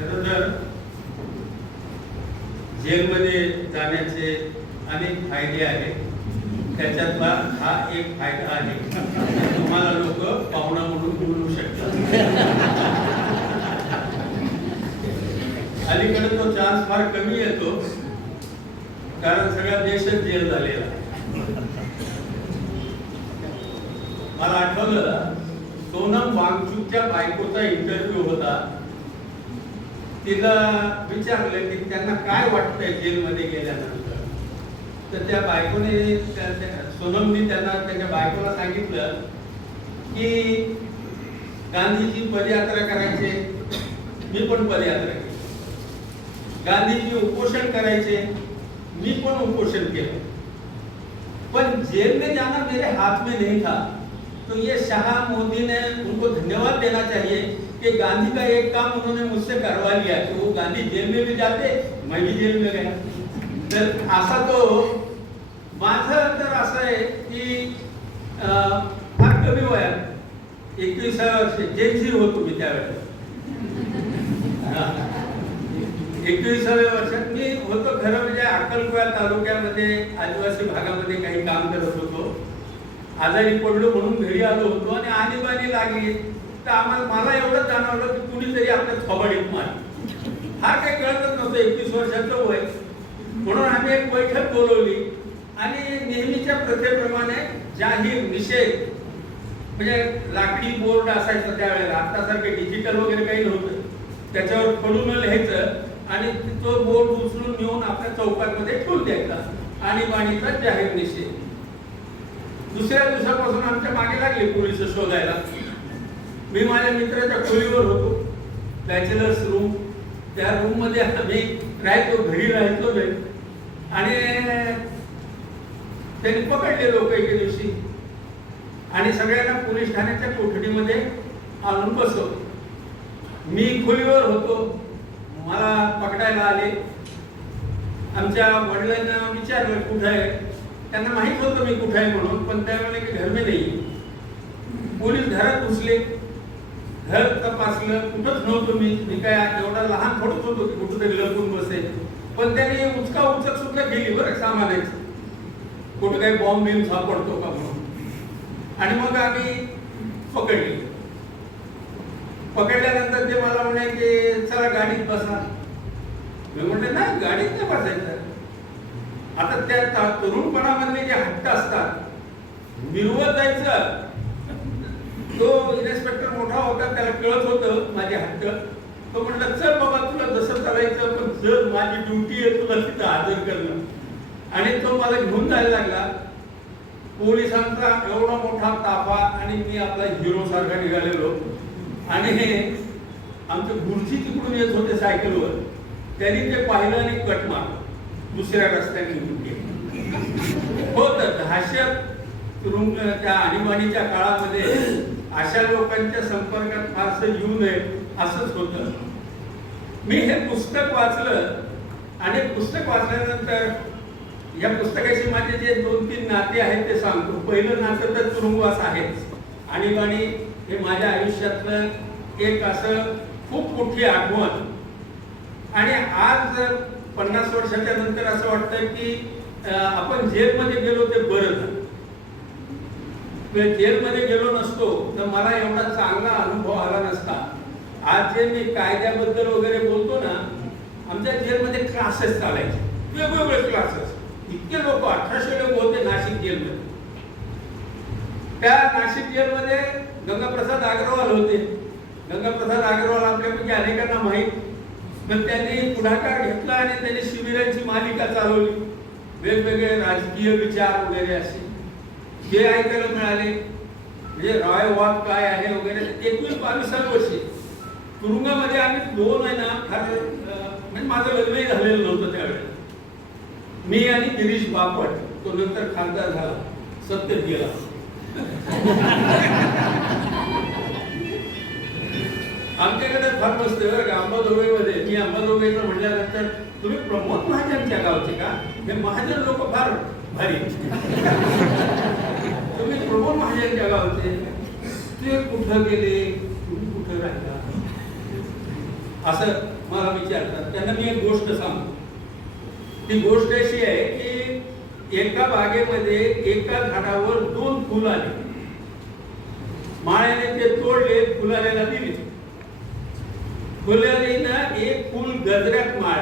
खरं तर जेलमध्ये जाण्याचे अनेक फायदे आहेत. त्याच्यातला हा एक फायदा आहे, तुम्हाला लोक पाहुणा म्हणून बोलू शकतात. अलीकडे तो चान्स फार कमी येतो, कारण सगळा देशच जेल झालेला. मला आठवलं, सोनम वांगचूकच्या बायकोचा इंटरव्ह्यू होता. तिला विचारलं की त्यांना काय वाटतंय जेलमध्ये गेल्यानंतर. तर त्या बायकोने सोनमनी त्यांच्या बायकोला सांगितलं की गांधीजी पदयात्रा करायचे, मी पण पदयात्रा केली. गांधीजी उपोषण करायचे, मी पण उपोषण केलं. पण जेल में जाना मेरे हाथ में नहीं था. तो ये शाह मोदी ने उनको धन्यवाद देना चाहिए कि गांधी का एक काम उन्होंने मुझसे करवा लिया कि वो गांधी जेल में भी जाते, मैं भी जेल में गया. तर असा तो माझं तर असं आहे की फार कमी वयात 21व्या वर्षी जेलची होतो मी त्यावेळेला. 21व्या वर्षात मी होतो खरं म्हणजे अक्कलकोवा तालुक्यामध्ये आदिवासी भागामध्ये काही काम करत होतो. आजारी पडलो म्हणून घरी आलो होतो आणि आणीबाणी लागली. तर मला एवढं जाणवलं की कुणीतरी आपल्या थोबाडीत मारली. हा काही कळतच नव्हतं, 21 वर्षाचं वय. म्हणून आम्ही एक बैठक बोलवली आणि नेहमीच्या प्रथेप्रमाणे जाहीर निषेध, म्हणजे लाकडी बोर्ड असायचं त्यावेळेला, आतासारखे डिजिटल वगैरे काही नव्हतं. त्याच्यावर खडून लिहायचं आणि तो बोर्ड उचलून नेऊन आपल्या चौकामध्ये ठेवून द्यायचा. आणीबाणीचा जाहीर निषेध. दुसऱ्या दिवसापासून आमच्या मागे लागले पोलीस शोधायला. मी माझ्या मित्राच्या खोलीवर होतो, बॅचलर्स रूम. त्या रूम मध्ये आम्ही राहायचो, घरी राहायचो नाही. आणि त्यांनी पकडले लोक एके दिवशी आणि सगळ्यांना पोलीस ठाण्याच्या कोठडीमध्ये आणून बसवलं. मी खोलीवर होतो, मला पकडायला आले. आमच्या वडिलांना विचारलं कुठं आहे. त्यांना माहित होतं मी कुठं आहे म्हणून, पण त्यावेळेला की घर में नाही. पोलीस घरात घुसले, घर तपासलं, कुठंच नव्हतो मी काय एवढा लहान थोडंच होतो की कुठंतरी लपून बसेल. पण त्यांनी उचका उचक सुद्धा केली बरं सामानाची, कुठं काही बॉम्ब बिम सापडतो का म्हणून. आणि मग आम्ही पकडली. पकडल्यानंतर ते मला म्हणे की चला गाडीत बसा. मी म्हटलं नाही, गाडीत नाही बसायचं. आता त्या तरुणपणामधले जे हट्ट असतात, मिरवत जायचं. तो इन्स्पेक्टर मोठा होता, त्याला कळत होतं माझे हट्ट. तो म्हटला चल बाबा तुला जसं चालायचं, पण जर माझी ड्युटी आहे तुला तिथं हजर करणं. आणि तो मला घेऊन जायला लागला. पोलिसांचा एवढा मोठा ताफा आणि मी आपला हिरो सारखा निघालेलो. आणि आमचे गुरुजी तिकडून येत होते सायकलवर. त्यांनी ते पाहिलं आणि कट मारलं, दुसऱ्या रस्त्याने निघून गेले. हो, तर दहशत त्या आणीबाणीच्या काळामध्ये अशा लोकांच्या संपर्कात फारसं येऊ नये असंच होतं. मी हे पुस्तक वाचलं आणि पुस्तक वाचल्यानंतर या पुस्तकाशी माझे जे 2-3 नाते आहेत ते सांगतो. पहिलं नातं तर तुरुंगवास आहेच. आणीबाणी हे माझ्या आयुष्यातलं एक असं खूप मोठी आठवण. आणि आज 50 वर्षाच्या नंतर असं वाटतं की आपण जेलमध्ये गेलो ते बरं झालं. जेलमध्ये गेलो नसतो तर मला एवढा चांगला अनुभव आला नसता. आज जे मी कायद्याबद्दल वगैरे बोलतो ना, आमच्या जेलमध्ये क्लासेस चालायचे, वेगवेगळे क्लासेस. इतके लोक 1800 लोक होते नाशिक जेलमध्ये. त्या नाशिक जेलमध्ये गंगाप्रसाद अग्रवाल होते. गंगाप्रसाद अग्रवाल आपल्यापैकी अनेकांना माहीत. पण त्यांनी पुढाकार घेतला आणि त्यांनी शिबिरांची मालिका चालवली. वेगवेगळे राजकीय विचार वगैरे असे हे ऐकायला मिळाले. म्हणजे रॉय वॉक काय आहे वगैरे. 21-22 वर्षे तुरुंगामध्ये आम्ही 2 आहे ना, फार म्हणजे माझं लग्नही झालेलं नव्हतं त्यावेळेला. मी आणि गिरीश बापट, तो नंतर खासदार झाला, सत्तेत गेला. आमच्याकडे फार मस्त अंबाजोगाईमध्ये. मी अंबाजोगाईचं म्हटल्यानंतर तुम्ही प्रमोद महाजनच्या गावचे का? हे महाजन लोक फार भारी. तुम्ही प्रमोद महाजनच्या गावचे, ते कुठं गेले, तुम्ही कुठं राहिला? असं मला विचारतात. त्यांना मी एक गोष्ट सांगतो. ती गोष्ट अशी आहे की एका बागेमध्ये एका झाडावर 2 फुल आले. माळ्याने ते तोडले, फुलाऱ्याला दिले. फुलारीनं एक फुल गजऱ्यात माळ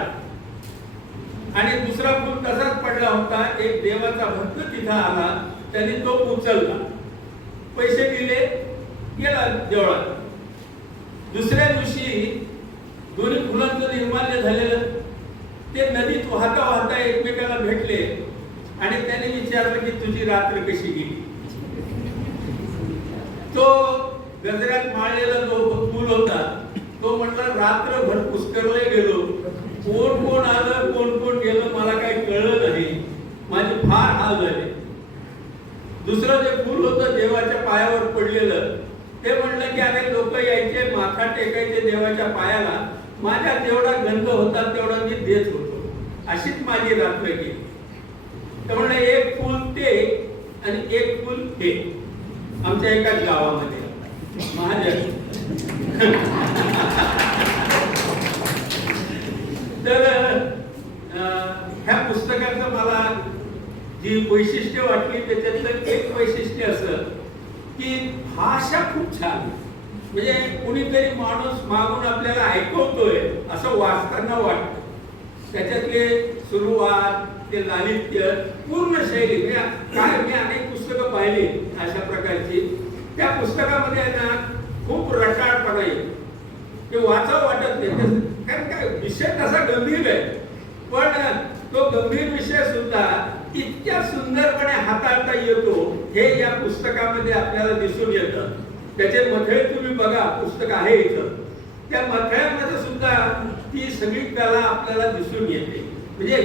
आणि दुसरा फुल तसाच पडला होता. एक देवाचा भक्त तिथं आला, त्याने तो उचलला, पैसे दिले, गेला देवळात. दुसऱ्या दिवशी दोन्ही फुलांचं निर्माल्य झालेलं, ते नदीत वाहता वाहता एकमेकाला भेटले आणि त्याने विचारलं की तुझी रात्र कशी गेली. तो गजऱ्यात माळलेला जो फुल होता तो म्हणला रात्रभर पुष्करले गेलो, कोण कोण आलं कोण कोण गेलं मला काही कळलं नाही, माझे फार हाल झाले. दुसरं जे फुल होतं देवाच्या पायावर पडलेलं, ते म्हणलं की अरे लोक यायचे, माथा टेकायचे देवाच्या पायाला, माझ्या जेवढा गंध होता तेवढा मी देत होतो, अशीच माझी रात्र गेली. तर म्हणलं एक फुल ते आणि एक फुल हे. आमच्या एकाच गावामध्ये महाजन. तर ह्या पुस्तकाचं मला जी वैशिष्ट्य वाटली त्याच्यातलं एक वैशिष्ट्य असं की भाषा खूप छान. म्हणजे कुणीतरी माणूस मागून आपल्याला ऐकवतोय असं वाचताना वाटतं. त्याच्यातले सुरुवात, ते लालित्य, पूर्ण शैली. काय मी अनेक पुस्तकं पाहिली अशा प्रकारची. त्या पुस्तकामध्ये ना खूप रटाळपणा येतो, ते वाचावं वाटत नाही. कारण काय विषय तसा गंभीर आहे, पण तो गंभीर विषय सुद्धा इतक्या सुंदरपणे हाताळता येतो हे या पुस्तकामध्ये आपल्याला दिसून येतं. त्याचे मथळे तुम्ही बघा, पुस्तक आहे इथं. त्या मथळ्यामध्ये सुद्धा ती सगळी कला आपल्याला दिसून येते. म्हणजे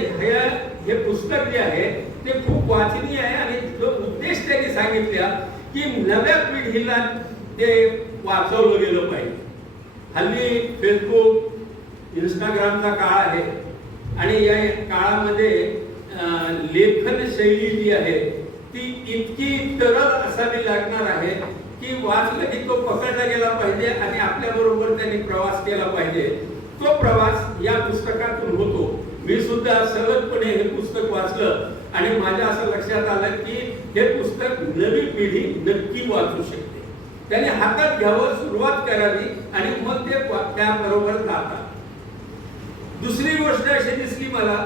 हे पुस्तक जे आहे ते खूप वाचनीय आहे आणि जो उद्देश त्यांनी सांगितला की नव्या पिढीला ते वाचवलं गेलं पाहिजे. हल्ली फेसबुक, इंस्टाग्रामचा काळ आहे आणि या काळामध्ये लेखन शैली जी आहे ती इतकी तरल असावी लागणार आहे की वाचलं की तो पकडला गेला पाहिजे आणि आपल्या बरोबर त्यांनी प्रवास केला पाहिजे. तो प्रवास या पुस्तकातून होतो. मी सुद्धा सहजपणे हे पुस्तक वाचलं आणि माझ्या असं लक्षात आलं की हे पुस्तक नवी पिढी नक्की वाचू शकते. त्याने हातात घ्यावं, सुरुवात करावी आणि मग ते त्याबरोबर जातात. दुसरी गोष्ट अशी दिसली मला,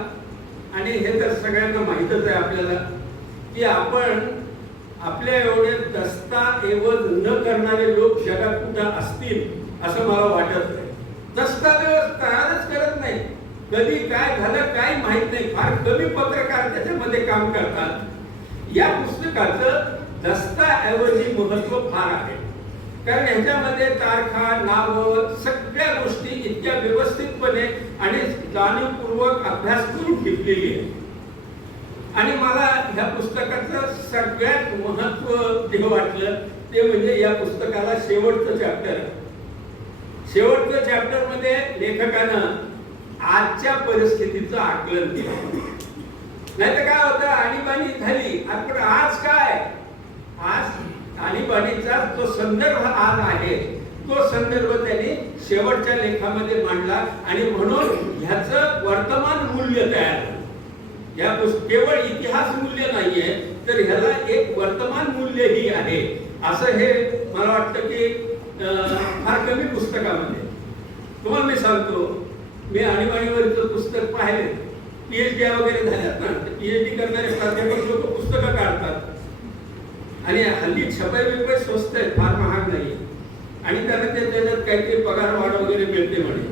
आणि हे तर सगळ्यांना माहीतच आहे आपल्याला, की आपण आपल्या एवढे दस्तऐवज न करणारे लोक जगात कुठं असतील असं मला वाटत नाही. दस्तऐवज तयारच करत नाही. कधी काय झालं काय माहित नाही. फार कमी पत्रकार त्याच्यामध्ये काम करतात. या पुस्तकाचं दस्तऐवजी महत्व फार आहे. कारण ह्याच्यामध्ये तारखा, नावं, सगळ्या गोष्टी इतक्या व्यवस्थितपणे आणि जाणीवपूर्वक अभ्यास करून घेतलेली आहे. आणि मला ह्या पुस्तकाचं सगळ्यात महत्व जे वाटलं ते म्हणजे या पुस्तकाला शेवटचं चॅप्टर आहे. शेवटच्या चॅप्टर मध्ये लेखकानं आजच्या परिस्थितीचं आकलन केलं. नाहीतर काय होतं, आणीबाणी झाली, पण आज काय, आज आणीबाणीचा जो संदर्भ आज आहे तो संदर्भ त्यांनी शेवटच्या लेखामध्ये मांडला आणि म्हणून ह्याचं वर्तमान मूल्य तयार झालं. या केवळ इतिहास मूल्य नाहीये तर ह्याला एक वर्तमान मूल्यही आहे. असं हे मला वाटतं की फार कमी पुस्तकामध्ये. तुम्हाला मी सांगतो, मी आणीबाणीवरचं पुस्तक पाहिले, PhD वगैरे झाल्यात ना, PhD करणारे प्राध्यापक लोक पुस्तकं काढतात आणि हल्ली छपाई बिपाई स्वस्त आहे, फार महाग नाही आणि त्यांना त्याच्यात काहीतरी पगार वाढ वगैरे मिळते म्हणे.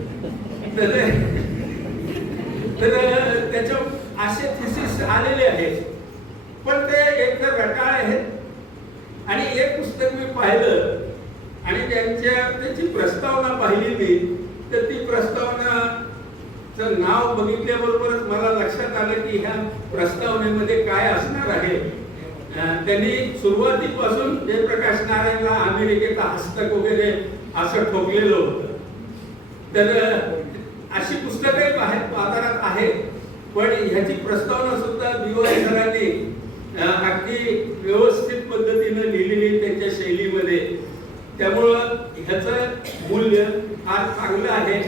तर त्याच्या असे थिसिस आलेले आहेत, पण ते एक तर रटाळ आहेत. आणि एक पुस्तक मी पाहिलं आणि त्याची प्रस्तावना पाहिली मी, तर ती प्रस्तावनाचं नाव बघितल्याबरोबरच मला लक्षात आलं की ह्या प्रस्तावनेमध्ये काय असणार आहे. त्यांनी सुरुवातीपासून जयप्रकाश नारायणला अमेरिकेचा हस्तक वगैरे असं ठोकलेलं होतं. तर अशी पुस्तकही बाजारात आहेत, पण ह्याची प्रस्तावना सुद्धा BOI सरांनी अगदी व्यवस्थित पद्धतीने लिहिलेली त्यांच्या शैलीमध्ये. त्यामुळं ह्याचं मूल्य फार चांगलं आहे.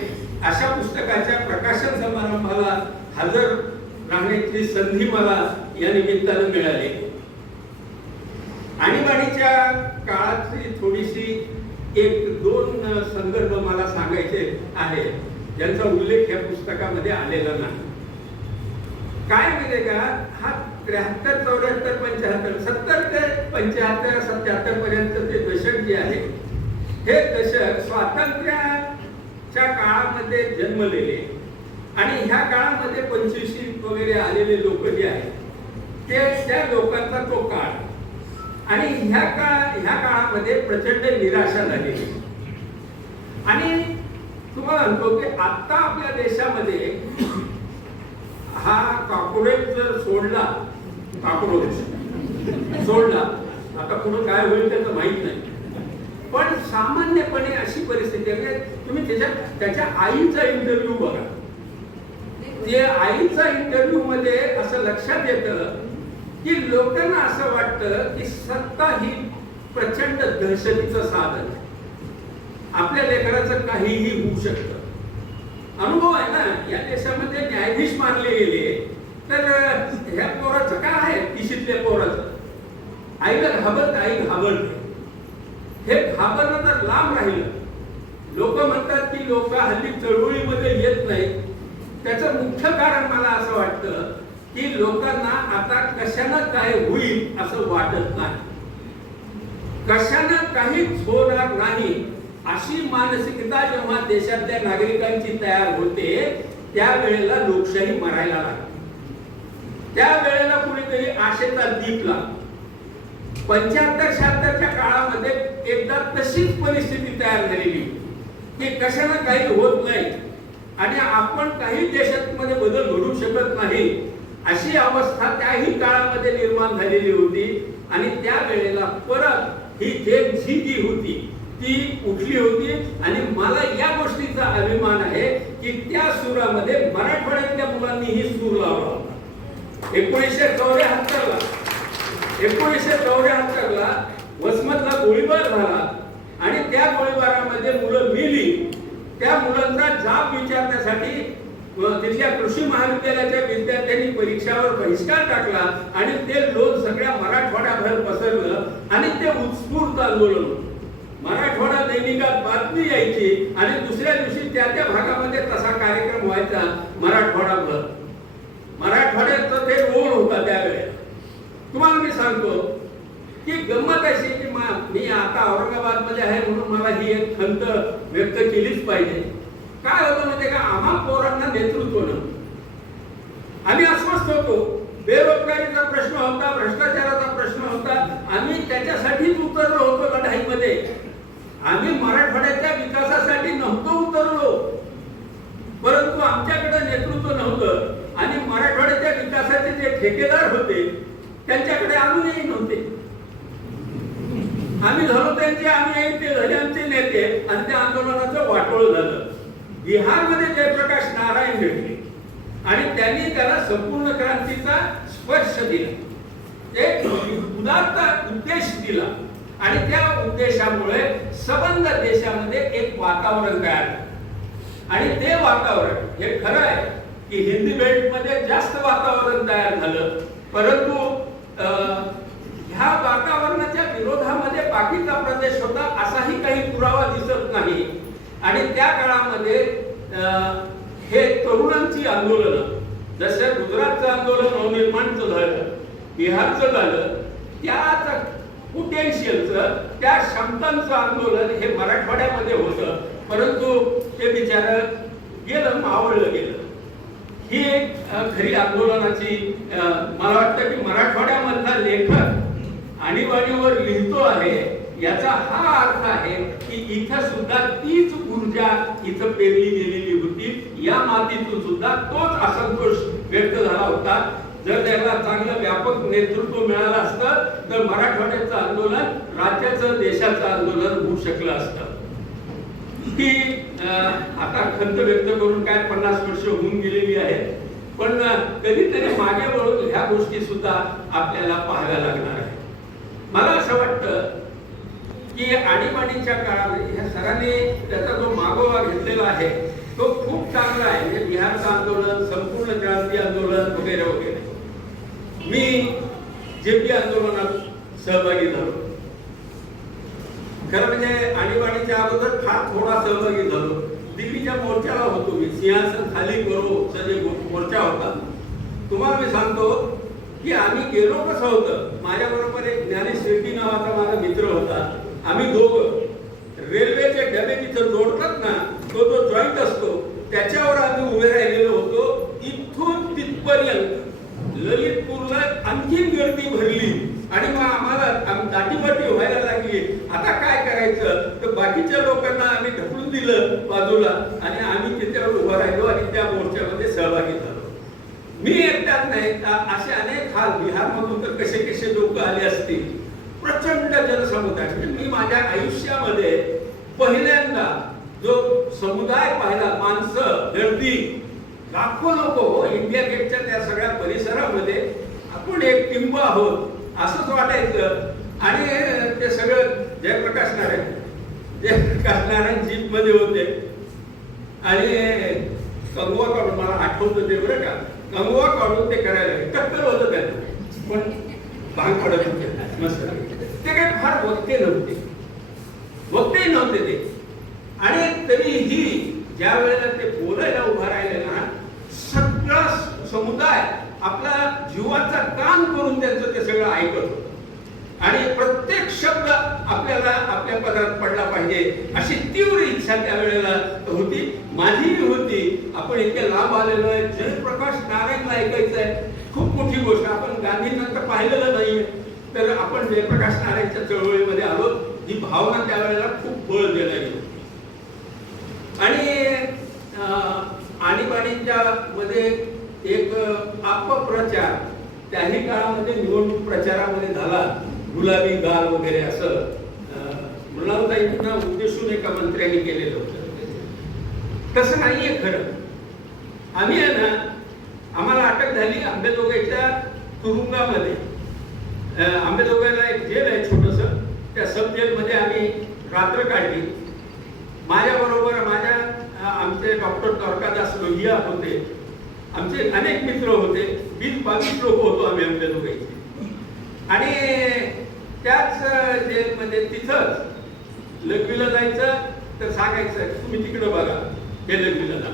अशा पुस्तकाच्या प्रकाशन समारंभाला हजर राहण्याची संधी मला या निमित्तानं मिळाली. आणीबाणीच्या काळातली थोडीशी एक दोन संदर्भ मला सांगायचे आहे ज्यांचा उल्लेख या पुस्तकामध्ये आलेला नाही. काय माहितीये का, हा 73, 74, 75, 70 ते 75, 77 पर्यंत ते दशक जे आहे हे दशक स्वातंत्र्याच्या काळामध्ये जन्मलेले आणि ह्या काळामध्ये 25 वगैरे आलेले लोक जे आहेत ते त्या लोकांचा तो काळ आणि ह्या काळामध्ये प्रचंड निराशा झालेली. आणि तुम्हाला म्हणतो की आता आपल्या देशामध्ये हा कॉर्पोरेट जर सोडला, आता पुढे काय होईल त्याचं माहित नाही, पण सामान्यपणे अशी परिस्थिती आहे. तुम्ही त्याच्या आईचा इंटरव्ह्यू बघा. ते आईचा इंटरव्ह्यू मध्ये असं लक्षात येतं की लोकांना असं वाटतं की सत्ता ही प्रचंड दहशतीचं साधन आहे. आपल्या लेकराचं काहीही होऊ शकतं. अनुभव आहे ना, या देशामध्ये न्यायाधीश मानले गेले तर ह्या पोराचं काय आहे, तिशीतल्या पोराचं आईला आई घाबरते. हे घाबरणं तर लांब राहिलं. लोक म्हणतात की लोक हल्ली चळवळीमध्ये येत नाहीत. त्याचं मुख्य कारण मला असं वाटतं की लोकांना आता कशानं काय होईल असं वाटत नाही. कशानं काहीच होणार नाही अशी मानसिकता जेव्हा देशातल्या नागरिकांची तयार होते त्यावेळेला लोकशाही मरायला लागते. त्यावेळेला कुणीतरी आशेचा दीप लावला. 75-76च्या काळामध्ये एकदा तशीच परिस्थिती तयार झालेली की कशानं काही होत नाही आणि आपण काही देशामध्ये बदल घडू शकत नाही अशी अवस्था त्याही काळामध्ये निर्माण झालेली होती. आणि त्यावेळेला परत ही झी जी होती ती उठली होती. आणि मला या गोष्टीचा अभिमान आहे की त्या सुरामध्ये मराठवाड्यातल्या मुलांनीही सूर लावला होता. 1974 ला वसमतला गोळीबार झाला आणि त्या गोळीबारामध्ये मुलं मेली. त्या मुलांचा जाब विचारण्यासाठी तिथल्या कृषी महाविद्यालयाच्या विद्यार्थ्यांनी परीक्षावर बहिष्कार टाकला आणि ते लोक सगळ्या मराठवाड्याभर पसरलं आणि ते उत्स्फूर्त आंदोलन. मराठवाडा दैनिकात बातमी यायची आणि दुसऱ्या दिवशी त्या भागामध्ये तसा कार्यक्रम व्हायचा. मराठवाडाभर मराठवाड्याचा ते रोल होता त्यावेळेला. तुम्हाला मी सांगतो की गंमत अशी की मी आता औरंगाबाद मध्ये आहे म्हणून मला ही एक खंत व्यक्त केलीच पाहिजे. काय होतं माहिती का, आम्हा पोरांना नेतृत्व नव्हतं. आम्ही अस्वस्थ होतो. बेरोजगारीचा प्रश्न होता, भ्रष्टाचाराचा प्रश्न होता. आम्ही त्याच्यासाठीच उतरलो होतो लढाईमध्ये. आम्ही मराठवाड्याच्या विकासासाठी नव्हतो उतरलो, परंतु आमच्याकडे नेतृत्व नव्हतं आणि मराठवाड्याच्या विकासाचे जे ठेकेदार होते त्यांच्याकडे अजूनही नव्हते. आम्ही झालो त्यांचे ते झाले आमचे नेते आणि त्या आंदोलनाचं वाटोळ झालं. बिहारमध्ये जयप्रकाश नारायण भेटले आणि त्यांनी त्याला संपूर्ण क्रांतीचा स्पर्श दिला, एक उदात्त उद्देश दिला आणि त्या उद्देशामुळे सबंध देशामध्ये एक वातावरण तयार झालं. आणि ते वातावरण हे खरं आहे की हिंदी बेल्ट मध्ये जास्त वातावरण तयार झालं, परंतु ह्या वातावरणाच्या विरोधामध्ये बाकीचा प्रदेश होता असाही काही पुरावा दिसत नाही. आणि त्या काळामध्ये हे तरुणांची आंदोलन, जसं गुजरातचं आंदोलन नवनिर्माणचं झालं, बिहारचं झालं, त्याच पोटेन्शियलचं त्या क्षमतांचं आंदोलन हे मराठवाड्यामध्ये होतं, परंतु ते बिचारं गेलं, मावळलं गेलं. ही एक खरी आंदोलनाची मला वाटतं की मराठवाड्यामधला लेखक आणीबाणीवर लिहितो आहे याचा हा अर्थ आहे की इथं सुद्धा तीच ऊर्जा इथं पेरली गेलेली होती. या मातीतून सुद्धा तोच असंतोष व्यक्त झाला होता. जर त्याला चांगलं व्यापक नेतृत्व मिळालं असतं तर मराठवाड्याचं आंदोलन राज्याचं, देशाचं आंदोलन होऊ शकलं असतं. की आता खंत व्यक्त करून काय 50 वर्ष होऊन गेलेली आहेत, पण कधीतरी मागे वळून ह्या गोष्टी सुद्धा आपल्याला पाहाव्या लागणार आहे. मला असं वाटतं की आणीबाणीच्या काळामध्ये ह्या सरांनी त्याचा जो मागोवा घेतलेला आहे तो खूप भारत आंदोलन, संपूर्ण क्रांती आंदोलन वगैरे वगैरे. मी जेपी आंदोलनात सहभागी झालो. खरं म्हणजे आणीबाणीच्या अगोदर फार थोडा सहभागी झालो. दिल्लीच्या मोर्चाला होतो मी. सिंहासन खाली करो जे मोर्चा होता. तुम्हाला मी सांगतो की आम्ही गेलो कसं होतं. माझ्या बरोबर एक ज्ञानेश शेट्टी नावाचा माझा मित्र होता. आम्ही दोघं रेल्वेचे डबे तिथं जोडतात ना, तो जो जॉईंट असतो त्याच्यावर आम्ही उभे राहिलेलो होतो. इथून तिथपर्यंत ललितपूरला आणखीन गर्दी भरली आणि मग आम्हाला दाटीवाटी व्हायला लागली. आता काय करायचं तर बाकीच्या लोकांना आम्ही ढकलून दिलं बाजूला आणि आम्ही तिथे उभं राहिलो आणि त्या मोर्चामध्ये सहभागी झालो. मी एकटाच नाही, असे अनेक हाल बिहारमधून तर कसे कसे लोक आले असतील. प्रचंड जनसमुदाय. मी माझ्या आयुष्यामध्ये पहिल्यांदा जो समुदाय पाहिला, माणसं, गर्दी, लाखो लोक इंडिया गेटच्या त्या सगळ्या परिसरामध्ये आपण एक टिंब आहोत असंच वाटायचं. आणि ते सगळं जयप्रकाश नारायण जीप मध्ये होते आणि कंगवा काढून, मला आठवतं ते बरं का, कंगवा काढून ते करायला टक्कर होतं त्यांना, पण भांग पडत होते मस्त. ते काही फार वक्ते नव्हते ते. आणि तरीही ज्या वेळेला ते बोलायला उभा राहिले ना, सगळा समुदाय आपला जीवाचा कान करून त्यांचं ते सगळं ऐकत होतं. आणि प्रत्येक शब्द आपल्याला आपल्या पदात पडला पाहिजे अशी तीव्र इच्छा त्यावेळेला होती. माझीही होती. आपण इतके लांब आलेलो आहे, जयप्रकाश नारायणला ऐकायचं आहे, खूप मोठी गोष्ट. आपण गांधींना पाहिलेलं नाहीये, तर आपण जयप्रकाश नारायणच्या चळवळीमध्ये आलो. ही भावना त्यावेळेला खूप बळ देणारी होती. आणि आणीबाणीच्या मध्ये एक अपप्रचार त्याही काळामध्ये निवडणूक प्रचारामध्ये झाला. गुलाबी गाल वगैरे असं मृणालताईंना उद्देशून एका मंत्र्यांनी केलेलं होतं. तसं नाहीये खरं. आम्ही आहे ना, आम्हाला अटक झाली अंबेजोगाईच्या तुरुंगामध्ये. अंबेजोगाईला एक जेल आहे छोटस, त्या सब जेलमध्ये आम्ही रात्र काढली. माझ्या बरोबर आमचे डॉक्टर द्वारकादास लोहिया होते, आमचे अनेक मित्र होते. 20-22 लोक होतो आम्ही अंबेजोगाईचे. आणि त्याच जेलमध्ये तिथंच लघवीला जायचं तर सांगायचं तुम्ही तिकडे बघा, हे लघवीला जा.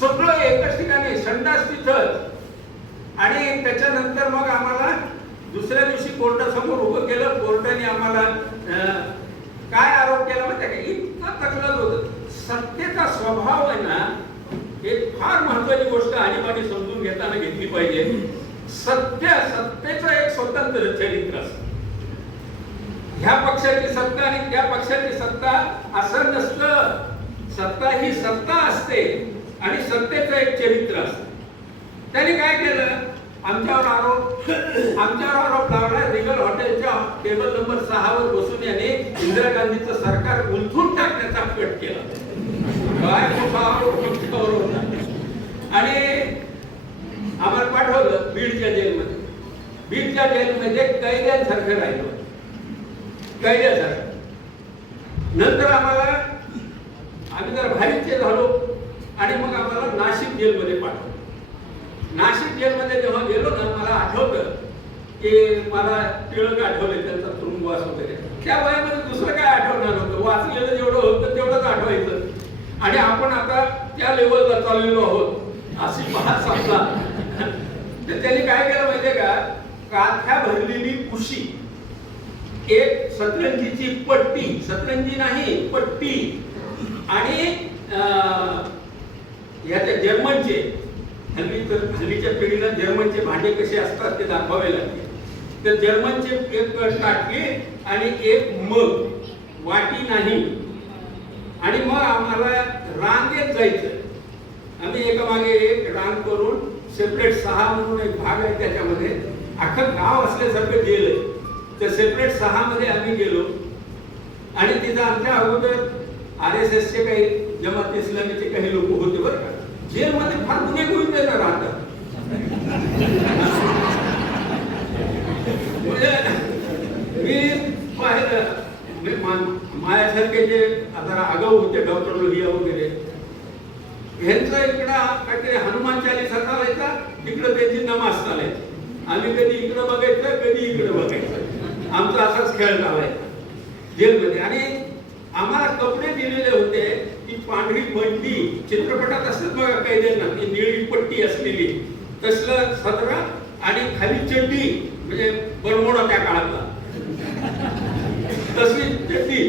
सगळं एकच ठिकाणी, संडास तिथंच. आणि त्याच्यानंतर मग आम्हाला दुसऱ्या दिवशी कोर्टासमोर उभं केलं. कोर्टाने आम्हाला काय आरोप केला माहिती आहे का, इतका तक्रार होत. सत्तेचा स्वभाव आहे ना, एक फार महत्वाची गोष्ट आणीबाणी समजून घेताना घेतली पाहिजे. सत्तेचं एक स्वतंत्र चरित्र असतं. ह्या पक्षाची सत्ता आणि त्या पक्षाची सत्ता असं नसतं. सत्ता ही सत्ता असते आणि सत्तेचं एक चरित्र असतं. त्यांनी काय केलं, आमच्यावर आरोप लावला. रिगल हॉटेलच्या टेबल नंबर 6 वर बसून याने इंदिरा गांधीचं सरकार उलथून टाकण्याचा कट केला. काय मोठा आरोप होता. आणि आम्हाला पाठवलं बीडच्या जेलमध्ये. बीडच्या जेलमध्ये कैद्यांसारखं राहिलो, कैद्यासारखं. नंतर आम्ही जरा बाहेरचे झालो आणि मग आम्हाला नाशिक जेलमध्ये पाठवलं. नाशिक जेलमध्ये जेव्हा गेलो ना, मला आठवतं की मला टिळक आठवले, त्यांचा तुरुंगवास वगैरे. त्या वयामध्ये दुसरं काय आठवणार होतं. वाचलेलं जेवढं होतं तेवढंच आठवायचं. आणि आपण आता त्या लेवलला चाललेलो आहोत अशी भास आपला. तर त्यांनी काय केलं माहितीये का, काथ्या भरलेली कुशी, एक सतरंजीची पट्टी, सतरंजी नाही पट्टी, आणि याच्या जर्मनचे, हल्लीच्या पिढीला जर्मनचे भांडे कसे असतात ते दाखवावे लागते. तर जर्मनचे एक टाटली आणि एक मग, वाटी नाही. आणि मग आम्हाला रांगेत जायचं. आम्ही एकामागे एक रांग करून, सेपरेट 6 म्हणून एक भाग आहे, त्याच्यामध्ये अख्खं गाव असल्यासारखं जेल आहे. तर सेपरेट 6 मध्ये आम्ही गेलो. आणि तिथं आमच्या अगोदर RSSचे काही, जमात इस्लामीचे काही लोक होते बरं का. जेलमध्ये फार गुन्हे गोविंद राहतात. मी पाहिलं, माझ्यासारखे जे आता आगाऊ होते, डॉक्टर लोहिया वगैरे, ह्यांचा इकडं काहीतरी हनुमान चालीसा चालायचा, इकडं त्यांची नमाज चालायची. आम्ही कधी इकडं बघायचं, कधी इकडं बघायचं. आमचा असाच खेळ चालायचा जेलमध्ये. आणि आम्हाला कपडे दिलेले होते की पांढरी पट्टी, चित्रपटात असतात बघा कैद्यांना ती निळी पट्टी असलेली, तसलं सदरा आणि खाली चड्डी, म्हणजे बरमोडा त्या काळातला, तसली चड्डी.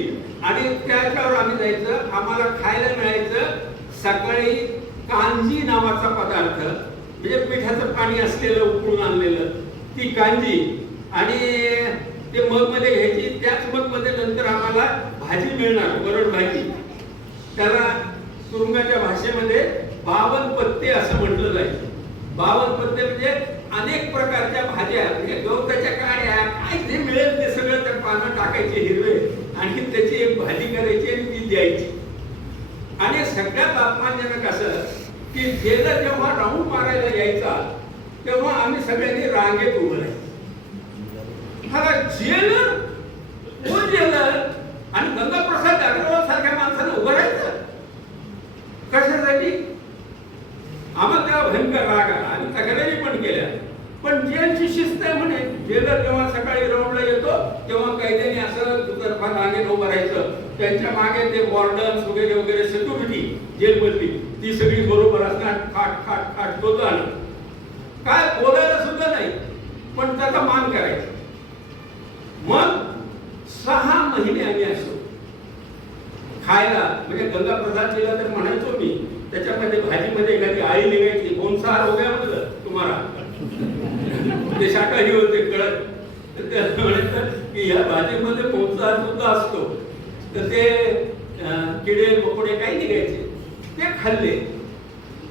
आणि त्याच्यावर आम्ही जायचं. आम्हाला खायला मिळायचं सकाळी कांजी नावाचा पदार्थ, म्हणजे पिठाचं पाणी असलेलं उकळून आणलेलं, ती कांजी. आणि ते मग मध्ये घ्यायची. त्याच मग मध्ये नंतर आम्हाला भाजी मिळणार, वरण भाजी. त्याला तुरुंगाच्या भाषेमध्ये 52 पत्ते असं म्हटलं जायचं. 52 पत्ते म्हणजे अनेक प्रकारच्या भाज्या, म्हणजे गवताच्या काड्या, काय जे मिळेल ते सगळं त्या पानं टाकायचे हिरवे आणि त्याची एक भाजी करायची आणि ती द्यायची. आणि सगळ्यात अपमानजनक असं की जेलर जेव्हा राऊंड मारायला यायचा तेव्हा आम्ही सगळ्यांनी रांगेत उभं राहायचं. हा जेलर, तो जेलर आणि गंगाप्रसाद अग्रवाल सारख्या माणसानं उभं राहायचं कशासाठी? आम्हाला तेव्हा भयंकर राग आला आणि तक्रारी पण केल्या. पण जेलची शिस्त आहे म्हणे. जेलर जेव्हा सकाळी राऊंडला येतो तेव्हा कैद्यांनी असं दुतर्फा रांगेत उभं राहायचं. त्यांच्या मागे ते वॉर्डन्स वगैरे वगैरे सिक्युरिटी जेलमधली ती सगळी बरोबर असणार. खाट खाट खाट तो आलं, काय बोलायला सुद्धा नाही, पण त्याचा मान करायचा. मग 6 महिने आम्ही असो खायला, म्हणजे गंगाप्रसाद दिला तर म्हणायचो मी, त्याच्यामध्ये भाजीमध्ये एखादी आई निघायची, मांसाहार हो गया म्हटलं तुम्हाला, ते शाकाहारी होते कळत, तर ते म्हणायचं की या भाजीमध्ये मांसाहार सुद्धा असतो. तर ते किडे मकोडे काही निघायचे, ते खाल्ले.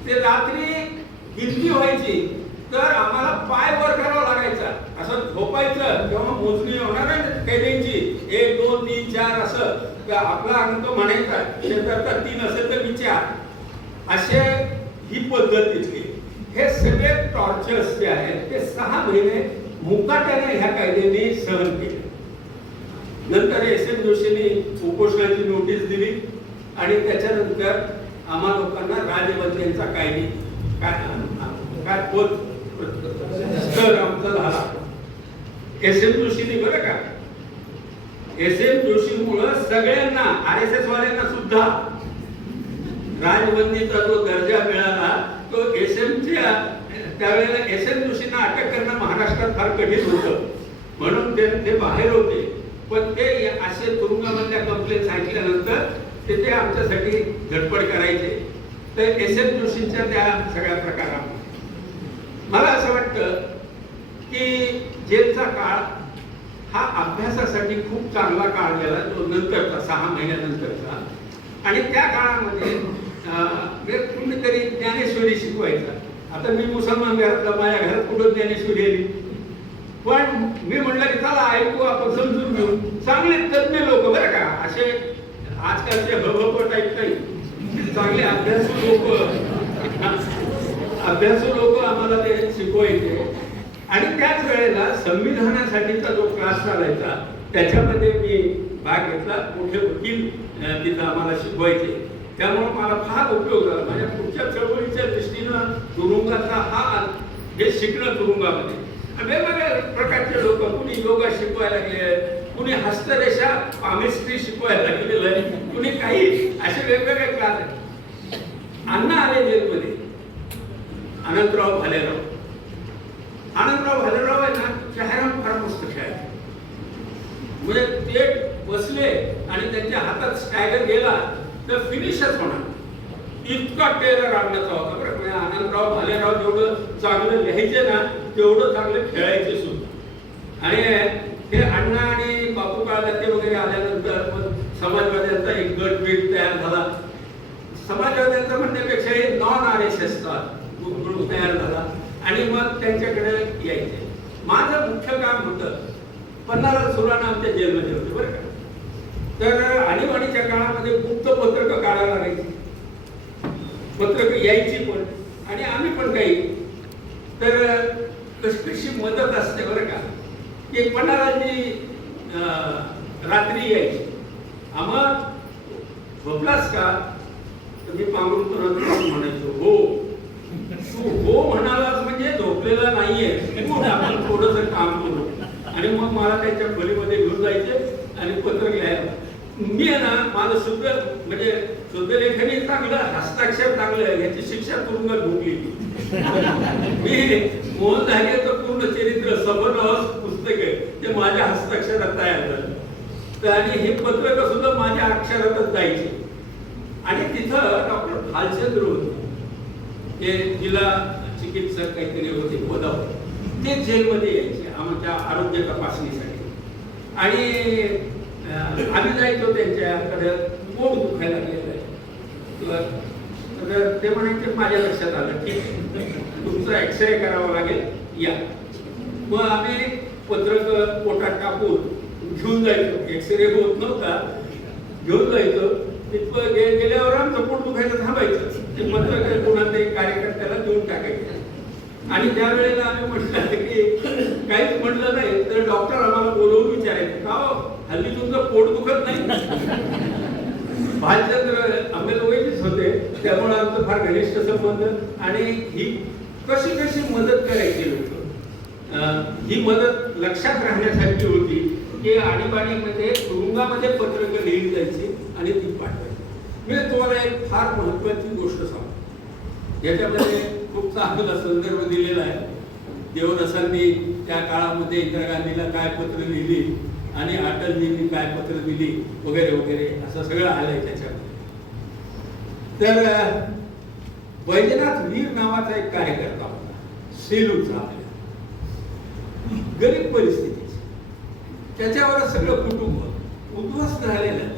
ते रात्री गिरती व्हायची तर आम्हाला पाय वर करावा लागायचा, असं झोपायचं. तेव्हा मोजणी होणार आहे कैद्यांची, 1 2 3 4 असं. आपला अंक म्हणायचा, शेजारचा 3 असेल तर विचार, असे ही पद्धत तिथली. हे सगळे टॉर्चर्स जे आहेत ते 6 महिने मुकाट्याने ह्या कायद्याने सहन केले. नंतर एस.एन. जोशींनी उपोषणाची नोटीस दिली आणि त्याच्यानंतर आम्हा लोकांना राजबंदीचा कायदे काय पद तर आमचा झाला एस.एन. जोशींनी. बरं का, एस.एन. जोशींमुळं सगळ्यांना, RSS वाल्यांना सुद्धा राजबंदीचा जो दर्जा मिळाला तो एस.एनच्या. त्यावेळेला एस.एन. जोशींना अटक करणं महाराष्ट्रात फार कठीण होतं, म्हणून ते बाहेर होते. पण ते असे तुरुंगामधल्या कंप्लेंट्स ऐकल्यानंतर ते आमच्यासाठी धडपड करायचे. तर एस.एन. जोशींच्या त्या सगळ्या प्रकारामध्ये मला असं वाटतं की जेलचा काळ हा अभ्यासासाठी खूप चांगला काळ गेला, जो नंतरचा 6 महिन्यानंतरचा. आणि त्या काळामध्ये कुणीतरी ज्ञानेश्वरी शिकवायचा. आता मी मुसलमान घरातला, माझ्या घरात कुठं ज्ञानेश्वरी आली, पण मी म्हटलं की चला ऐकू, आपण समजून घेऊ. चांगले तज्ञ लोक, बरं का, असे आजकालचे हबहब टाईप नाही, चांगले अभ्यासू लोक आम्हाला ते शिकवायचे. आणि त्याच वेळेला संविधानासाठीचा जो क्लास चालायचा त्याच्यामध्ये मी भाग घेतला. मोठे वकील तिथं आम्हाला शिकवायचे, त्यामुळे मला फार उपयोग झाला. माझ्या पुढच्या चळवळीच्या दृष्टीनं तुरुंगाचा हे शिकणं, तुरुंगामध्ये वेगवेगळ्या प्रकारचे लोक, कुणी योगा शिकवायला गेले, कुणी हस्तरेषा पामिस्ट्री शिकवायला गेलेलं आहे, कुणी काही असे वेगवेगळे क्लास आहेत. अण्णा आले जेलमध्ये, अनंतराव भालेराव. अनंतराव भालेराव आहे ना, चेहरा फार मस्त खेळायचे. म्हणजे ते बसले आणि त्यांच्या हातात स्टॅगर गेला तर फिनिशच होणार, इतका टेरर आणण्याचा होता. बरं, आनंदराव भालेराव जेवढं चांगलं लिहायचे ना तेवढं चांगलं खेळायचे सुद्धा. आणि हे अण्णा आणि बापू काळदाते वगैरे आल्यानंतर मग समाजवाद्यांचा एक गट बीट तयार झाला. समाजवाद्यांचा म्हणण्यापेक्षा हे नॉन RSSचा ग्रुप तयार झाला आणि मग त्यांच्याकडे यायचे. माझं मुख्य काम होतं, पन्नाला सुराणा आमच्या जेलमध्ये होते. बरं का, तर आणीबाणीच्या काळामध्ये गुप्त पत्रकं काढायला लागायची, पत्रकं यायची पण, आणि आम्ही पण काही. तर कशी मदत असते बरं का, की पन्नालाची रात्री यायची, आम्हा झोपलास का, तर मी पांघरून म्हणायचो हो, तू हो म्हणालास म्हणजे झोपलेला नाहीये, तू आपण थोडंसं काम करू. आणि मग मला त्याच्या खोलीमध्ये घेऊन जायचे आणि पत्र लिहायला. मी आहे ना, माझं शुद्ध म्हणजे शुद्धलेखनी चांगलं, हस्ताक्षर चांगलं, याची शिक्षा तुरुंगात भोगली. मी मोहन धारियाचं पूर्ण चरित्र सबरहस पुस्तक आहे, ते माझ्या हस्ताक्षरात तयार झालं. तर आणि हे पत्रक सुद्धा माझ्या अक्षरातच जायचे. आणि तिथं डॉक्टर भालचंद्र होते, ते जिल्हा चिकित्सक काहीतरी होते पदावर, ते जेलमध्ये यायचे आमच्या आरोग्य तपासणीसाठी. आणि आम्ही जायचो त्यांच्याकडे, पोट दुखायला लागलेलं आहे, तर ते म्हणायचे माझ्या लक्षात आलं की तुमचा एक्सरे करावा लागेल, या. मग आम्ही पत्रक पोटात टाकून घेऊन जायचो. एक्सरे होत नव्हता, घेऊन जायचो. तिथं गेल्यावर आमचं पोट दुखायला थांबायचं. ते पत्रक कोणाच्या कार्यकर्त्याला देऊन टाकायचे. आणि त्या वेळेला आम्ही म्हटलं की काहीच म्हटलं नाही तर डॉक्टर आम्हाला बोलवून विचारायचे, का हल्ली तुमचं पोट दुखत नाही? भालचंद्र आम्ही दोघेच होते, त्यामुळे आमचं फार घनिष्ठ संबंध. आणि ही कशी कशी मदत करायची लोक, ही मदत लक्षात राहण्यासाठी होती की आणीबाणीमध्ये तुरुंगामध्ये पत्रकं लिहिली जायची आणि ती पाठवायची. मी तुम्हाला एक फार महत्वाची गोष्ट सांगतो, याच्यामध्ये खूप चांगला संदर्भ दिलेला आहे. देवदासांनी त्या काळामध्ये इंदिरा गांधीला काय पत्र लिहिली आणि अटलजींनी काय पत्र दिली वगैरे वगैरे असं सगळं आलंय त्याच्यामध्ये. तर वैजनाथ वीर नावाचा एक कार्यकर्ता होता, सेलूचा, आपल्या गरीब परिस्थितीची, त्याच्यावर सगळं कुटुंब उद्ध्वस्त झालेलं आहे.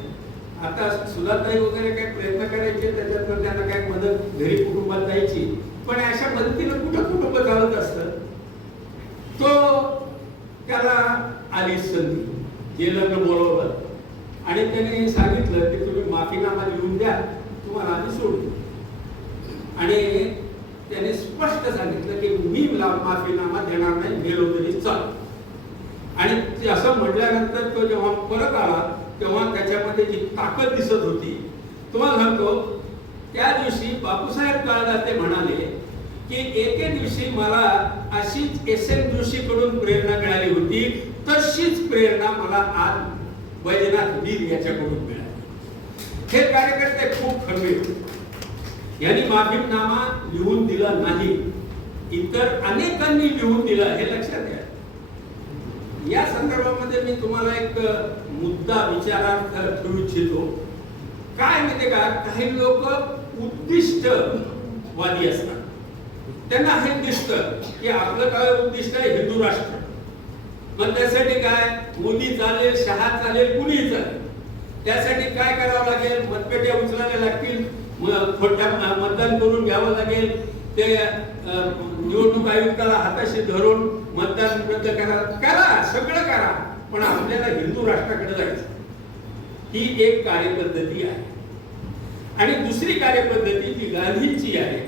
आता सुधाताई वगैरे काही प्रयत्न करायचे, त्याच्यात त्यांना काय मदत घरी कुटुंबात जायची, पण अशा मदतीनं कुठं कुटुंब चालत असतं. तो त्याला आली संधी, जेलरनं बोलवलं आणि त्याने सांगितलं की तुम्ही माफीनामा लिहून द्या, तुम्हाला आम्ही सोडू. आणि त्याने स्पष्ट सांगितलं की मी माफीनामा देणार नाही, गेलो तरी चाल. आणि ते असं म्हटल्यानंतर तो जेव्हा परत आला तेव्हा त्याच्यामध्ये जी ताकद दिसत होती, तुम्हाला सांगतो, त्या दिवशी बापूसाहेब काळदाते म्हणाले की एके दिवशी मला अशीच एस.एन. जोशीकडून प्रेरणा मिळाली होती, तशीच प्रेरणा मला आज वैजनाथ वीर याच्याकडून मिळाली. हे कार्यकर्ते खूप खंबीर, यांनी माफीनामा लिहून दिला नाही, इतर अनेकांनी लिहून दिला, हे लक्षात घ्या. या संदर्भामध्ये मी तुम्हाला एक मुद्दा विचारार्थ ठेवू इच्छितो. काय माहिती का, काही लोक उद्दिष्टवादी असतात. त्यांना हे दिसतं की आपलं काय उद्दिष्ट आहे, हिंदू राष्ट्र. मग त्यासाठी काय, मोदी चालेल, शहा चालेल, कुणीही चालेल. त्यासाठी काय करावं लागेल, मतपेट्या उचलायला लागतील, खोट्या मतदान करून घ्यावं लागेल, ते निवडणूक आयुक्ताला हाताशी धरून मतदान रद्द करा, सगळं करा, पण आपल्याला हिंदू राष्ट्राकडे जायचं. ही एक कार्यपद्धती आहे. आणि दुसरी कार्यपद्धती जी गांधींची आहे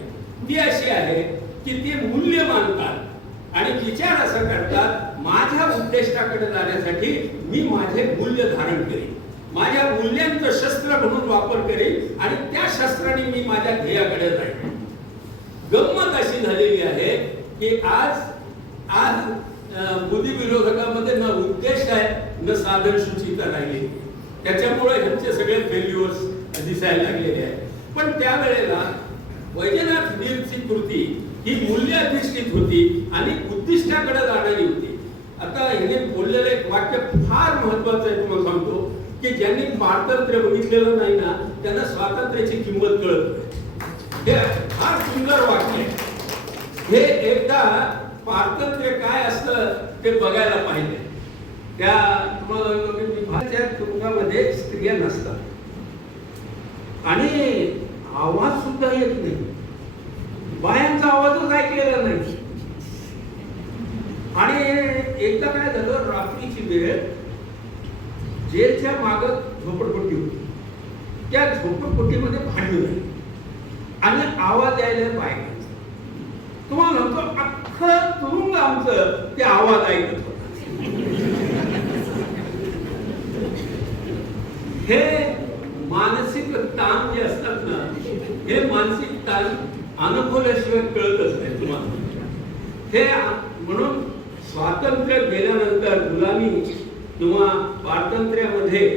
ती अशी आहे की ते मूल्य मानतात आणि विचार असं करतात, माझ्या उद्दिष्टाकडे जाण्यासाठी मी माझे मूल्य धारण करेन, माझ्या मूल्यांचं शस्त्र म्हणून वापर करेन आणि त्या शस्त्राने मी माझ्या ध्येयाकडे जाईन. गंमत अशी झालेली आहे की आज मोदी विरोधकांमध्ये न उद्देश आहे न साधन सूचिता राहिली. त्याच्यामुळे ह्यांचे सगळे फेल्युअर्स दिसायला लागलेले आहेत. पण त्यावेळेला वैजनाथ वीरची कृती ही मूल्याधिष्ठित होती आणि उद्दिष्टाकडे जाणारी होती. आता ह्याने बोललेलं एक वाक्य फार महत्वाचं आहे, तुम्हाला सांगतो की ज्यांनी स्वातंत्र्य बघितलेलं नाही ना, त्यांना स्वातंत्र्याची किंमत कळत नाही. हे फार सुंदर वाक्य आहे. हे एकदा स्वातंत्र्य काय असतं ते बघायला पाहिजे. त्या तुरुंगामध्ये स्त्रिया नसतात आणि आवाज सुद्धा येत नाही, बायांचा आवाजच ऐकलेला नाही. आणि एकदा काय झालं, रात्रीची वेळ, जेलच्या माग झोपडपट्टी होती, त्या झोपडपट्टीमध्ये भांडण झाली आणि आवाज यायला पाहिजे. तुम्हाला म्हणतो अख्खं तुरुंग आमचं ते आवाज ऐकत होत. हे मानसिक ताण जे असतात ना, हे मानसिक ताण अनुभवल्याशिवाय कळतच नाही तुम्हाला. हे म्हणून स्वातंत्र्य गेल्यानंतर गुलामी किंवा स्वातंत्र्यामध्ये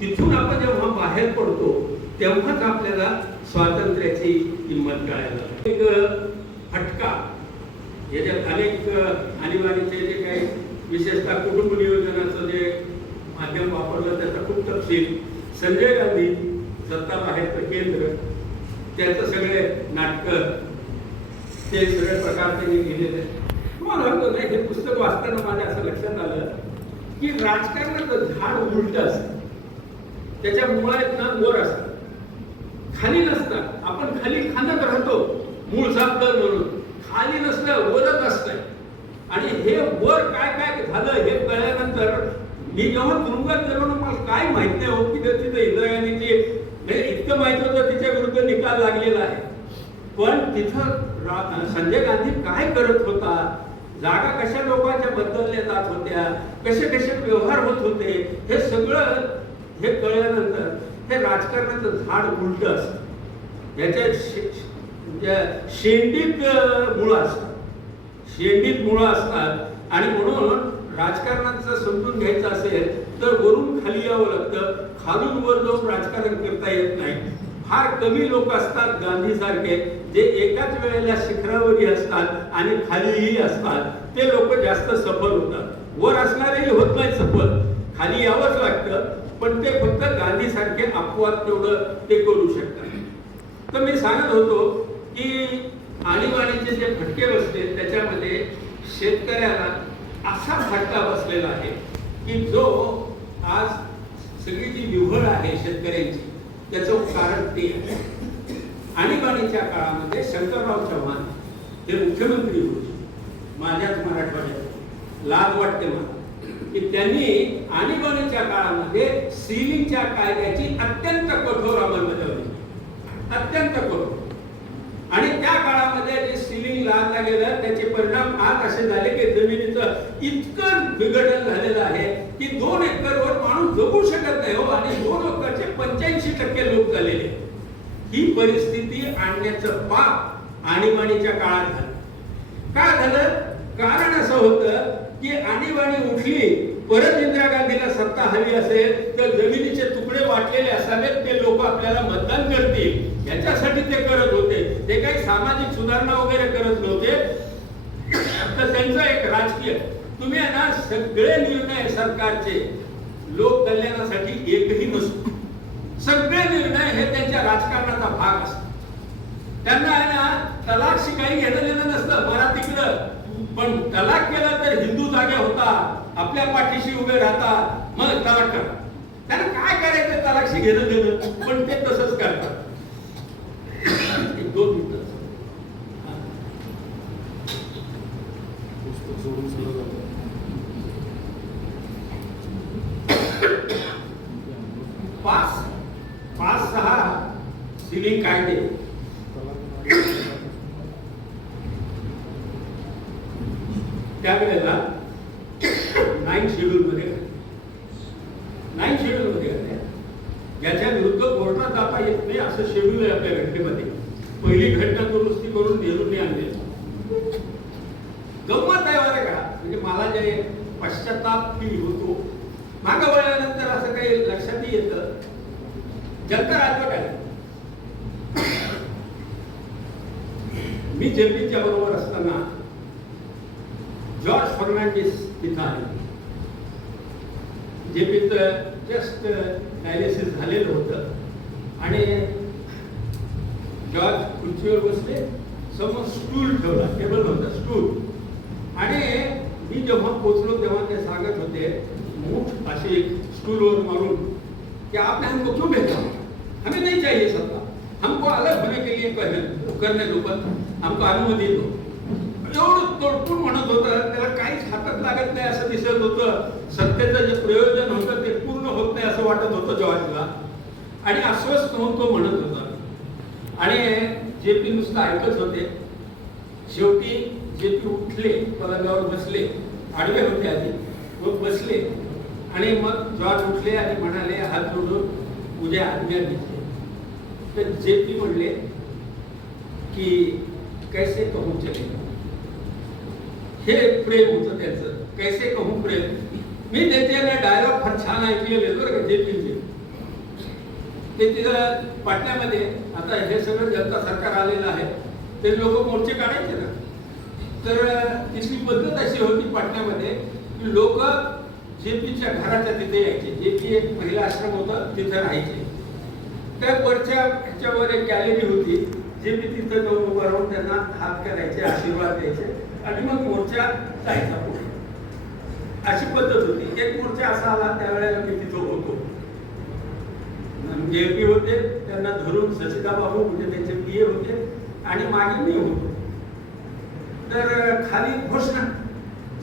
तिथून आपण जेव्हा बाहेर पडतो तेव्हाच आपल्याला स्वातंत्र्याची किंमत कळायला. एक फटका याच्यात अनेक आणीबाणीचे जे काही विशेषतः कुटुंब नियोजनाचं जे माध्यम वापरलं त्याचा खूप तपशील संजय गांधी सत्ता बाहेरचं केंद्र त्याचं सगळे नाटक ते सगळे प्रकार त्यांनी लिहिलेले. तुम्हाला म्हणतो नाही हे पुस्तक वाचताना माझ्या असं लक्षात आलं की राजकारणाचं झाड उलट असतं, त्याच्या मुळात ना वर असतात खाली नसतात. आपण खाली खाणत राहतो मूळ सापडल म्हणून, खाली नसलं वरच असतंय. आणि हे वर काय काय झालं हे कळल्यानंतर मी जेव्हा तुरुंगात गेलो ना मला काय माहित नाही हो की तिथे इंदिरागांधीची म्हणजे इतकं माहित होतं तिच्या विरुद्ध निकाल लागलेला आहे. पण तिथं संजय गांधी काय करत होता, जागा कशा लोकांच्या बदलल्या जात होत्या, कसे कसे व्यवहार होत होते, हे सगळं हे कळल्यानंतर हे राजकारणाचं झाड उलट असतं. याच्या शेंडीत मुळं असतात, शेंडीत मुळं असतात. आणि म्हणून राजकारणाचं समजून घ्यायचं असेल तर वरून खाली यावं लागतं, खालून वर जाऊन राजकारण करता येत नाही. फार कमी लोक असतात गांधी सारखे जे एकाच वेळेला शिखरावरही असतात आणि खालीही असतात. ते लोक जास्त सफल होतात. वर असणारेही होत नाही सफल, खाली यावंच लागतं. पण ते फक्त गांधी सारखे अपवाद तेवढं ते करू शकतात. तर मी सांगत होतो की आणीबाणीचे जे फटके बसले त्याच्यामध्ये शेतकऱ्याला असा फटका बसलेला आहे की जो आज सगळी जी विव्हळ आहे शेतकऱ्यांची त्याचं कारण ते आहे. आणीबाणीच्या काळामध्ये शंकरराव चव्हाण हे मुख्यमंत्री होते माझ्याच मराठवाड्यात. लाज वाटते मला की त्यांनी आणीबाणीच्या काळामध्ये सीलिंगच्या कायद्याची अत्यंत कठोर अंमलबजावणी, अत्यंत कठोर. आणि त्या काळामध्ये जे सीलिंग लादला गेलं त्याचे परिणाम आज असे झाले की जमिनीचं इतकं विघटन झालेलं आहे की 2 एकरवर माणूस जगू शकत नाही हो. आणि 2 एकरचे 85% लोक झालेले. ही परिस्थिती आणण्याचं पाप आणीबाणीच्या काळात झालं. काय झालं? कारण असं होतं की आणीबाणी उठली, परत इंदिरा गांधीला सत्ता हवी असेल तर जमिनीचे तुकडे वाटलेले असावेत, ते लोक आपल्याला मतदान करतील याच्यासाठी ते करत होते. ते काही सामाजिक सुधारणा वगैरे करत नव्हते. तर त्यांचं एक राजकीय तुम्ही ना सगळे निर्णय सरकारचे लोक कल्याणासाठी एकही नसतो. सगळे निर्णय हे त्यांच्या राजकारणाचा भाग असतो. त्यांना आहे ना तलाक काही घेणं देणं नसतं, मला तिकडं. पण तलाक केला तर हिंदू जागे होता, आपल्या पाठीशी उभे राहतात, मग तलाक करा. त्यांना काय करायचं तलाकशी घेणं देणं, पण ते तसंच करतात. 2 मिनिटं 5-6 सिलिंग कायदे त्यावेळेला 9 शेड्यूल मध्ये याच्या विरुद्ध कोर्टात जाता येत नाही असं शेड्यूल आहे आपल्या घटनेमध्ये. पहिली घटना दुरुस्ती करून नेहरूंनी आणली. गंमत आहे बरं का, म्हणजे मला जे पश्चाताप फील होतो मागं वळल्यानंतर असं काही लक्षातही येतं. जनता राज्य काय मी जेपीच्या बरोबर असताना जॉर्ज फर्नांडिस तिथं आले. जेपीचं जस्ट डायलिसिस झालेलं होतं आणि जॉर्ज खुर्चीवर बसले, समोर स्टूल ठेवला, टेबल होता स्टूल. आणि मी जेव्हा पोचलो तेव्हा ते सांगत होते मूठ असे स्टूलवर मारून कि आपने हमको क्यों भेजा, हमें नहीं चाहिए सत्ता, हमको अलग होने के लिए करने दो, पण हमको अनुमती दो. एवढं तोडपून म्हणत होतं. त्याला काहीच हातात लागत नाही असं दिसत होतं. सत्तेचं जे प्रयोजन होतं ते पूर्ण होत नाही असं वाटत होतं जॉर्जला. आणि अस्वस्थ होऊन तो म्हणत होता. आणि जेपी नुसतं ऐकत होते. शेवटी जेपी उठले, पलंगावर बसले, आडवे होते आधी, मग बसले. आणि मग जॉर्ज उठले आणि म्हणाले हात जोडून मुझे आज्ञा दीजिए. तर जेपी म्हणले की कैसे कहूँ चले, हे प्रेम होतं त्यांचं, कैसे कहूँ प्रेम. मी त्याचे डायलॉग फार छान ऐकलेले बरं का जेपीचे. ते तिथं पाटण्यामध्ये आता हे सगळं जनता सरकार आलेलं आहे, ते लोक मोर्चे काढायचे ना, तर तिथली पद्धत अशी होती पाटण्यामध्ये की लोक जेपीच्या घराच्या तिथे यायचे. जेपी एक महिला आश्रम होता, तिथं राहायचे. त्या वरच्या ह्याच्यावर एक गॅलरी होती, जेपी तिथं जाऊन उभं राहून त्यांना हात करायचे, आशीर्वाद द्यायचे आणि मग मोर्चा जायचा पुढे. अशी पद्धत होती. एक मोर्चा असा आला त्यावेळेला मी तिथं होतो. जेपी होते, त्यांना धरून सचिदा बाबू म्हणजे त्यांचे पीए होते आणि मागे मी होतो. तर खाली घोषणा,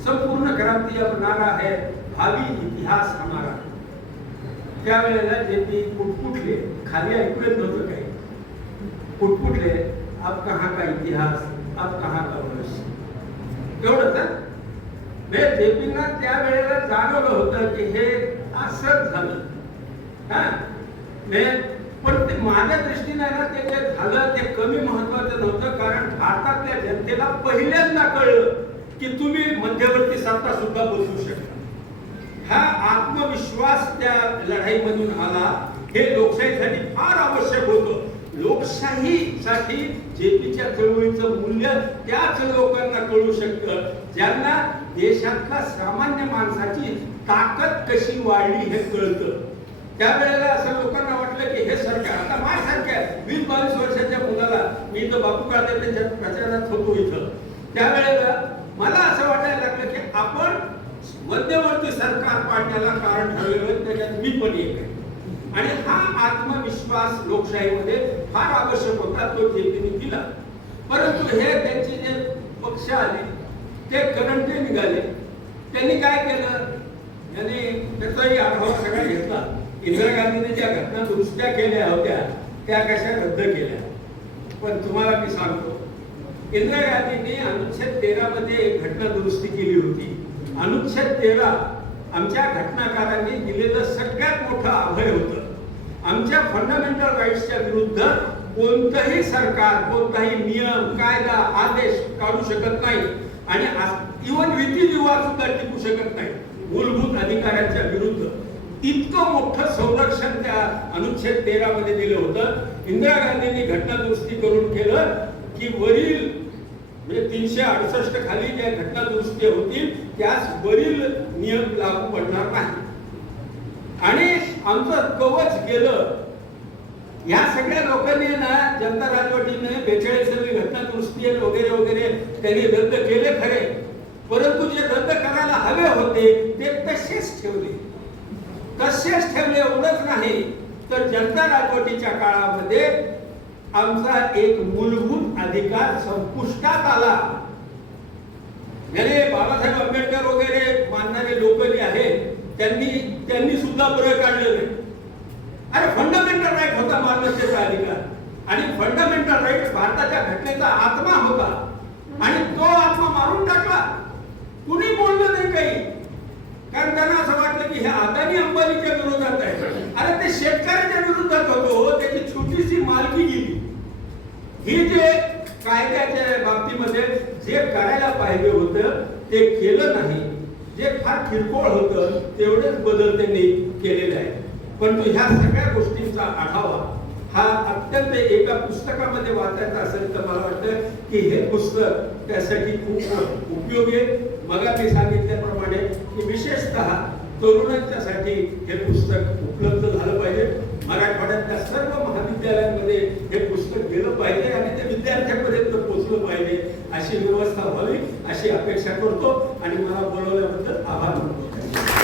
संपूर्ण क्रांति अब नारा है, भावी इतिहास हमारा. त्यावेळेला जेपी पुटपुटले, खाली ऐकू येत नव्हतं काही, पुटपुटले, अब कहाँ का इतिहास, अब कहाँ का भविष्य. एवढंच. जेपींना त्यावेळेला जाणवलं होतं की हे असंच झालं. पण ते माझ्या दृष्टीने ना ते जे झालं ते कमी महत्वाचं नव्हतं, कारण भारतातल्या जनतेला पहिल्यांदा कळलं की तुम्ही मध्यवर्ती सत्ता सुद्धा बदलू शकता. हा आत्मविश्वास त्या लढाईमधून आला. हे लोकशाहीसाठी फार आवश्यक होतं. लोकशाहीसाठी जेपीच्या चळवळीचं मूल्य त्याच लोकांना कळू शकतं ज्यांना देशातल्या सामान्य माणसाची ताकद कशी वाढली हे कळतं. त्यावेळेला असं लोकांना वाटलं की हे सरकार आता माझ्यासारख्या 20-22 वर्षाच्या मुलाला, मी इथं बापू काळे त्यांच्या प्रचारात होतो इथं, त्यावेळेला मला असं वाटायला लागलं की आपण मध्यवर्ती सरकार पाडण्याला कारण ठरलेलं, त्याच्यात मी पण एक आहे. आणि हा आत्मविश्वास लोकशाहीमध्ये फार आवश्यक होता, तो जेपीने दिला. परंतु हे त्यांचे जे पक्ष आले ते करंटे निघाले. त्यांनी काय केलं, त्यांनी त्याचाही आढावा सगळा घेतला. इंदिरा गांधीने ज्या घटना दुरुस्त्या केल्या होत्या त्या कशा रद्द केल्या. पण तुम्हाला मी सांगतो, इंदिरा गांधीने अनुच्छेद 13 मध्ये एक घटना दुरुस्ती केली होती. अनुच्छेद 13 आमच्या घटनाकारांनी दिलेलं सगळ्यात मोठं अभय होतं. आमच्या फंडामेंटल राईट्सच्या विरुद्ध कोणतंही सरकार, कोणताही नियम, कायदा, आदेश काढू शकत नाही आणि इव्हन विधिविवाद सुद्धा टिकू शकत नाही मूलभूत अधिकारांच्या विरुद्ध. इतकं मोठं संरक्षण त्या अनुच्छेद 13 मध्ये दिलं होतं. इंदिरा गांधींनी घटना दुरुस्ती करून केलं की वरील म्हणजे 368 खाली ज्या घटना दुरुस्ती होतील त्यास वरील नियम लागू पडणार नाही. आणि आमचं कवच गेलं. या सगळ्या लोकांनी ना जनता राजवटीने 42वी घटना दुरुस्ती वगैरे वगैरे त्यांनी रद्द केले खरे, परंतु जे रद्द करायला हवे होते ते तसेच ठेवले. तसेच ठेवले. एवढंच नाही तर जनता राजवटीच्या काळामध्ये आमचा एक मूलभूत अधिकार संपुष्टात आला. म्हणजे बाबासाहेब आंबेडकर वगैरे मानणारे लोक जे आहेत त्यांनी सुद्धा बरं काढलेलं आहे. अरे फंडामेंटल राईट होता मानवतेचा अधिकार आणि फंडामेंटल राईट भारताच्या घटनेचा आत्मा होता आणि तो आत्मा मारून टाकला. कुणी बोललं नाही काही, कारण त्यांना असं वाटलं की हे अदानी अंबानीच्या विरोधात आहे. अरे ते शेतकऱ्याच्या विरोधात होतो, त्याची छोटीशी मालकी गेली. ही जे कायद्याच्या बाबतीमध्ये जे करायला पाहिजे होतं ते केलं नाही. जे फार किरकोळ होतं तेवढेच बदल त्यांनी केलेले आहेत. परंतु ह्या सगळ्या गोष्टींचा आढावा हा अत्यंत एका पुस्तकामध्ये वाचायचा असेल तर मला वाटतं की हे पुस्तक त्यासाठी खूप उपयोगी आहे. मग मी सांगितल्याप्रमाणे की विशेषतः तरुणांच्यासाठी हे पुस्तक उपलब्ध झालं पाहिजे. मराठवाड्यातल्या सर्व महाविद्यालयांमध्ये हे पुस्तक गेलं पाहिजे आणि ते विद्यार्थ्यांपर्यंत पोहोचलं पाहिजे अशी व्यवस्था व्हावी अशी अपेक्षा करतो आणि मला बोलवल्याबद्दल आभार मानतो.